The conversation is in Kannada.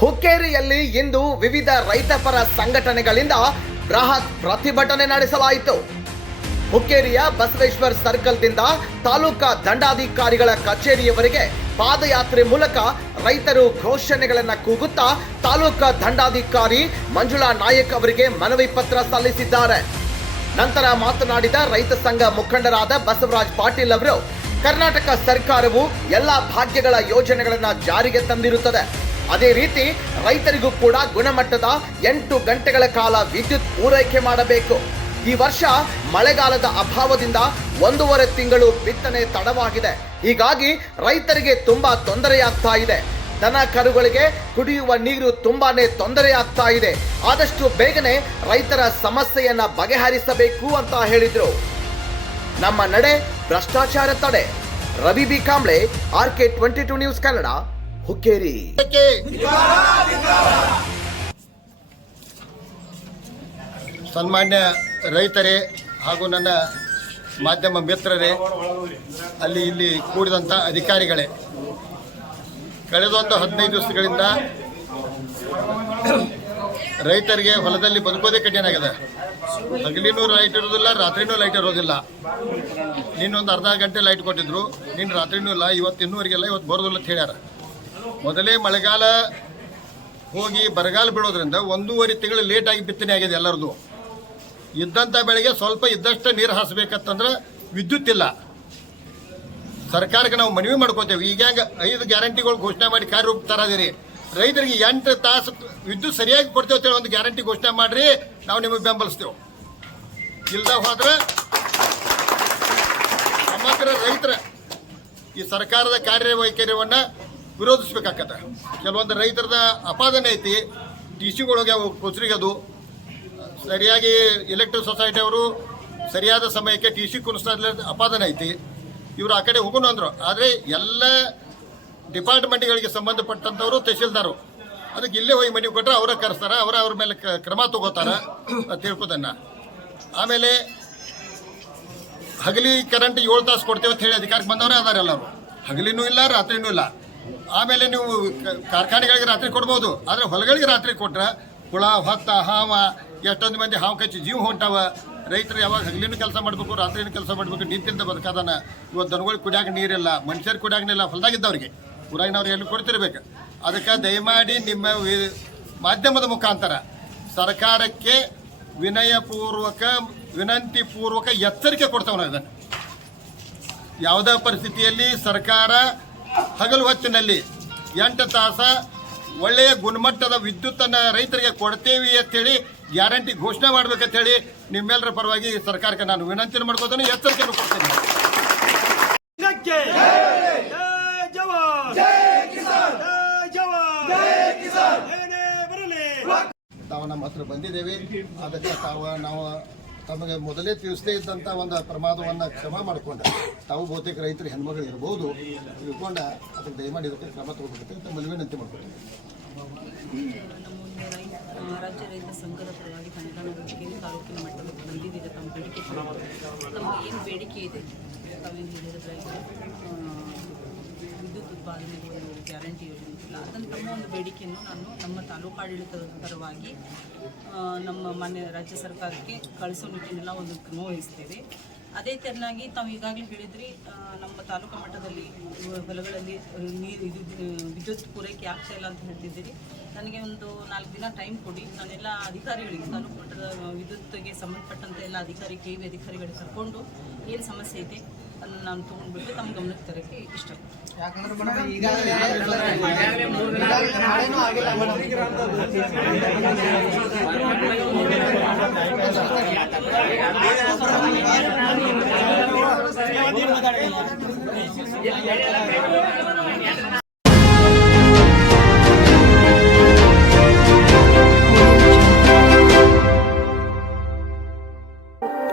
ಹುಕ್ಕೇರಿಯಲ್ಲಿ ಇಂದು ವಿವಿಧ ರೈತಪರ ಸಂಘಟನೆಗಳಿಂದ ಬೃಹತ್ ಪ್ರತಿಭಟನೆ ನಡೆಸಲಾಯಿತು. ಹುಕ್ಕೇರಿಯ ಬಸವೇಶ್ವರ್ ಸರ್ಕಲ್ದಿಂದ ತಾಲೂಕಾ ದಂಡಾಧಿಕಾರಿಗಳ ಕಚೇರಿಯವರೆಗೆ ಪಾದಯಾತ್ರೆ ಮೂಲಕ ರೈತರು ಘೋಷಣೆಗಳನ್ನು ಕೂಗುತ್ತಾ ತಾಲೂಕಾ ದಂಡಾಧಿಕಾರಿ ಮಂಜುಳಾ ನಾಯಕ್ ಅವರಿಗೆ ಮನವಿ ಪತ್ರ ಸಲ್ಲಿಸಿದ್ದಾರೆ. ನಂತರ ಮಾತನಾಡಿದ ರೈತ ಸಂಘ ಮುಖಂಡರಾದ ಬಸವರಾಜ್ ಪಾಟೀಲ್ ಅವರು, ಕರ್ನಾಟಕ ಸರ್ಕಾರವು ಎಲ್ಲ ಭಾಗ್ಯಗಳ ಯೋಜನೆಗಳನ್ನು ಜಾರಿಗೆ ತಂದಿರುತ್ತದೆ. ಅದೇ ರೀತಿ ರೈತರಿಗೂ ಕೂಡ ಗುಣಮಟ್ಟದ ಎಂಟು ಗಂಟೆಗಳ ಕಾಲ ವಿದ್ಯುತ್ ಪೂರೈಕೆ ಮಾಡಬೇಕು. ಈ ವರ್ಷ ಮಳೆಗಾಲದ ಅಭಾವದಿಂದ ಒಂದೂವರೆ ತಿಂಗಳು ಬಿತ್ತನೆ ತಡವಾಗಿದೆ. ಹೀಗಾಗಿ ರೈತರಿಗೆ ತುಂಬಾ ತೊಂದರೆಯಾಗ್ತಾ ಇದೆ. ದನ ಕರುಗಳಿಗೆ ಕುಡಿಯುವ ನೀರು ತುಂಬಾನೇ ತೊಂದರೆಯಾಗ್ತಾ ಇದೆ. ಆದಷ್ಟು ಬೇಗನೆ ರೈತರ ಸಮಸ್ಯೆಯನ್ನ ಬಗೆಹರಿಸಬೇಕು ಅಂತ ಹೇಳಿದ್ರು. ನಮ್ಮ ನಡೆ ಭ್ರಷ್ಟಾಚಾರ ತಡೆ. Ravi B Kamble R K twenty two news Kannada. Hukkeri. ಸನ್ಮಾನ್ಯ ರೈತರೇ ಹಾಗೂ ನನ್ನ ಮಾಧ್ಯಮ ಮಿತ್ರರೇ, ಅಲ್ಲಿ ಇಲ್ಲಿ ಕೂಡಿದಂಥ ಅಧಿಕಾರಿಗಳೇ, ಕಳೆದೊಂದು ಹದಿನೈದು ದಿವಸಗಳಿಂದ ರೈತರಿಗೆ ಹೊಲದಲ್ಲಿ ಬದುಕೋದೇ ಕಠಿಣ ಹಗಲಿನೂ ಲೈಟ್ ಇರೋದಿಲ್ಲ ರಾತ್ರಿನೂ ಲೈಟ್ ಇರೋದಿಲ್ಲ ನಿನ್ನೊಂದು ಅರ್ಧ ಗಂಟೆ ಲೈಟ್ ಕೊಟ್ಟಿದ್ರು ನಿನ್ನ ರಾತ್ರಿನೂ ಇಲ್ಲ, ಇವತ್ತು ಇನ್ನೂವರೆಗೆಲ್ಲ ಇವತ್ತು ಬರೋದಿಲ್ಲ ಅಂತ ಹೇಳ್ಯಾರ. ಮೊದಲೇ ಮಳೆಗಾಲ ಹೋಗಿ ಬರಗಾಲ ಬೀಳೋದ್ರಿಂದ ಒಂದೂವರೆ ತಿಂಗಳು ಲೇಟಾಗಿ ಬಿತ್ತನೆ ಆಗಿದೆ ಎಲ್ಲರದು ಇದ್ದಂಥ ಬೆಳೆಗೆ ಸ್ವಲ್ಪ ಇದ್ದಷ್ಟು ನೀರು ಹಾಸಬೇಕಂತಂದ್ರೆ ವಿದ್ಯುತ್ ಇಲ್ಲ. ಸರ್ಕಾರಕ್ಕೆ ನಾವು ಮನವಿ ಮಾಡ್ಕೋತೇವೆ. ಈಗ ಐದು ಗ್ಯಾರಂಟಿಗಳು ಘೋಷಣೆ ಮಾಡಿ ಕಾರ್ಯರೂಪ ತರದಿರಿ ರೈತರಿಗೆ ಎಂಟು ತಾಸು ವಿದ್ಯುತ್ ಸರಿಯಾಗಿ ಕೊಡ್ತೇವೆ ಅಂತೇಳಿ ಒಂದು ಗ್ಯಾರಂಟಿ ಘೋಷಣೆ ಮಾಡ್ರಿ, ನಾವು ನಿಮಗೆ ಬೆಂಬಲಿಸ್ತೇವೆ. ಇಲ್ದ ಹೋದ್ರೆ ಸಮಗ್ರ ರೈತರ ಈ ಸರ್ಕಾರದ ಕಾರ್ಯವೈಖರ್ಯವನ್ನ ವಿರೋಧಿಸ್ಬೇಕಾಗತ್ತೆ ಕೆಲವೊಂದು ರೈತರದ ಅಪಾದನೆ ಐತಿ ಟಿ ಸಿಗಳಿಗೆ ಕೊಚ್ರಿಗದು ಸರಿಯಾಗಿ ಎಲೆಕ್ಟ್ರಿಕ್ ಸೊಸೈಟಿ ಅವರು ಸರಿಯಾದ ಸಮಯಕ್ಕೆ ಟಿ ಸಿ ಕುಣಿಸ್ತಾ ಅಪಾದನೆ ಐತಿ. ಇವರು ಆ ಕಡೆ ಹೋಗೋಣ ಅಂದ್ರು. ಆದರೆ ಎಲ್ಲ ಡಿಪಾರ್ಟ್ಮೆಂಟ್ಗಳಿಗೆ ಸಂಬಂಧಪಟ್ಟಂಥವರು ತಹಶೀಲ್ದಾರು. ಅದಕ್ಕೆ ಇಲ್ಲೇ ಹೋಗಿ ಮನೆಗೆ ಕೊಟ್ಟರೆ ಅವರ ಕರೆಸ್ತಾರೆ, ಅವರ ಅವ್ರ ಮೇಲೆ ಕ್ರಮ ತಗೋತಾರ ಅಂತ ತಿಳ್ಕೊತನ್ನ. ಆಮೇಲೆ ಹಗಲಿ ಕರೆಂಟ್ ಏಳು ತಾಸು ಕೊಡ್ತೇವೆ ಅಂತ ಹೇಳಿ ಅಧಿಕಾರಕ್ಕೆ ಬಂದವರೇ ಅದಾರೆ ಎಲ್ಲರೂ. ಹಗಲಿನೂ ಇಲ್ಲ, ರಾತ್ರಿನೂ ಇಲ್ಲ. ಆಮೇಲೆ ನೀವು ಕಾರ್ಖಾನೆಗಳಿಗೆ ರಾತ್ರಿ ಕೊಡ್ಬೋದು. ಆದರೆ ಹೊಲಗಳಿಗೆ ರಾತ್ರಿ ಕೊಟ್ರೆ ಹುಳ ಹೊತ್ತ ಹಾವ, ಎಷ್ಟೊಂದು ಮಂದಿ ಹಾವು ಕಚ್ಚಿ ಜೀವ ಹೊಂಟಾವ. ರೈತರು ಯಾವಾಗ ಹಗಲಿನ ಕೆಲಸ ಮಾಡಬೇಕು, ರಾತ್ರಿನ ಕೆಲಸ ಮಾಡಬೇಕು, ನಿಂತಿಂದ ಬದುಕಾದನ. ಇವತ್ತು ದನಗಳಿಗೆ ಕುಡಿಯಾಕ ನೀರಿಲ್ಲ, ಮನುಷ್ಯರು ಕುಡಿಯಾಕ ನೀರಿಲ್ಲ ಹೊಲದಾಗಿದ್ದವ್ರಿಗೆ. ಊರಾಗಿನವ್ರು ಎಲ್ಲಿ ಕೊಡ್ತಿರ್ಬೇಕು. ಅದಕ್ಕೆ ದಯಮಾಡಿ ನಿಮ್ಮ ಮಾಧ್ಯಮದ ಮುಖಾಂತರ ಸರ್ಕಾರಕ್ಕೆ ವಿನಯಪೂರ್ವಕ ವಿನಂತಿ ಪೂರ್ವಕ ಎಚ್ಚರಿಕೆ ಕೊಡ್ತಾವ ನಾವು ಯಾವುದೇ ಪರಿಸ್ಥಿತಿಯಲ್ಲಿ ಸರ್ಕಾರ ಹಗಲು ಹೊತ್ತಿನಲ್ಲಿ ಎಂಟು ತಾಸ ಒಳ್ಳೆಯ ಗುಣಮಟ್ಟದ ವಿದ್ಯುತ್ತನ್ನು ರೈತರಿಗೆ ಕೊಡ್ತೇವೆ ಅಂತೇಳಿ ಗ್ಯಾರಂಟಿ ಘೋಷಣೆ ಮಾಡ್ಬೇಕಂತೇಳಿ ನಿಮ್ಮೆಲ್ಲರ ಪರವಾಗಿ ಸರ್ಕಾರಕ್ಕೆ ನಾನು ವಿನಂತಿ ಮಾಡ್ಕೋತೇನೆ ಎಚ್ಚರಿಕೆಯನ್ನು ಕೊಡ್ತೇನೆ. ಜೈ ಜವಾನ್. ಜೈ ಕಿಸಾನ್. ಜೈ ಜವಾನ್. ಜೈ ಕಿಸಾನ್. ಏನೇ ಬರಲಿ. ತಾವು ನಮ್ಮ ಹತ್ರ ಬಂದಿದ್ದೇವೆ. ಅದಕ್ಕೆ ತಾವು ನಾವು ತಮಗೆ ಮೊದಲೇ ತಿಳಿಸದೇ ಇದ್ದಂಥ ಒಂದು ಪ್ರಮಾದವನ್ನು ಕ್ಷಮ ಮಾಡಿಕೊಂಡ. ತಾವು ಬಹುತೇಕ ರೈತರು ಹೆಣ್ಮಗಳು ಇರಬಹುದು ತಿಳ್ಕೊಂಡ ಅದಕ್ಕೆ ದಯಮಾಡಿ ಇದಕ್ಕೆ ಕ್ರಮ ತಗೋಬೇಕಂತ ಅಂತ ವಿನಂತಿ ಮಾಡ್ಕೊತೀನಿ ನಮ್ಮ ರಾಜ್ಯ ರೈತ ಸಂಘದ ಪರವಾಗಿ ಕನ್ನಡ ತಾಲೂಕಿನ ಮಟ್ಟದಲ್ಲಿ ಬಂದಿದ್ದೀರ ತಮ್ಮ ಬೇಡಿಕೆ. ತಮ್ಮ ಏನು ಬೇಡಿಕೆ ಇದೆ? ತಾವೇನು ಹೇಳಿದ್ರೆ ಉತ್ಪಾದನೆಗೆ ಒಂದು ಗ್ಯಾರಂಟಿ ಯೋಜನೆ ಇಲ್ಲ ಅದನ್ನು ತಮ್ಮ ಒಂದು ಬೇಡಿಕೆಯನ್ನು ನಾನು ನಮ್ಮ ತಾಲೂಕಾಡಳಿತದ ಪರವಾಗಿ ನಮ್ಮ ಮಾನ್ಯ ರಾಜ್ಯ ಸರ್ಕಾರಕ್ಕೆ ಕಳಿಸೋ ನಿಟ್ಟಿನೆಲ್ಲ ಒಂದು ಕ್ರಮ ವಹಿಸ್ತೇವೆ. ಅದೇ ತೆರನಾಗಿ ತಾವು ಈಗಾಗಲೇ ಹೇಳಿದ್ರಿ ನಮ್ಮ ತಾಲೂಕು ಮಟ್ಟದಲ್ಲಿ ಹೊಲಗಳಲ್ಲಿ ನೀರು ವಿದ್ಯುತ್ ಪೂರೈಕೆ ಆಗ್ತಾ ಇಲ್ಲ ಅಂತ ಹೇಳ್ತಿದ್ದೀರಿ. ನನಗೆ ಒಂದು ನಾಲ್ಕು ದಿನ ಟೈಮ್ ಕೊಡಿ. ನಾನೆಲ್ಲ ಅಧಿಕಾರಿಗಳಿಗೆ, ತಾಲೂಕು ಮಟ್ಟದ ವಿದ್ಯುತ್ಗೆ ಸಂಬಂಧಪಟ್ಟಂತೆ ಎಲ್ಲ ಅಧಿಕಾರಿ, ಕೆ ವಿ ಅಧಿಕಾರಿಗಳಿಗೆ ಕರ್ಕೊಂಡು ಏನು ಸಮಸ್ಯೆ ಇದೆ ಅದನ್ನು ನಾನು ತೊಗೊಂಡ್ಬಿಟ್ಟು ತಮ್ಮ ಗಮನಕ್ಕೆ ತರೋಕ್ಕೆ ಇಷ್ಟಪಡ್ತೀನಿ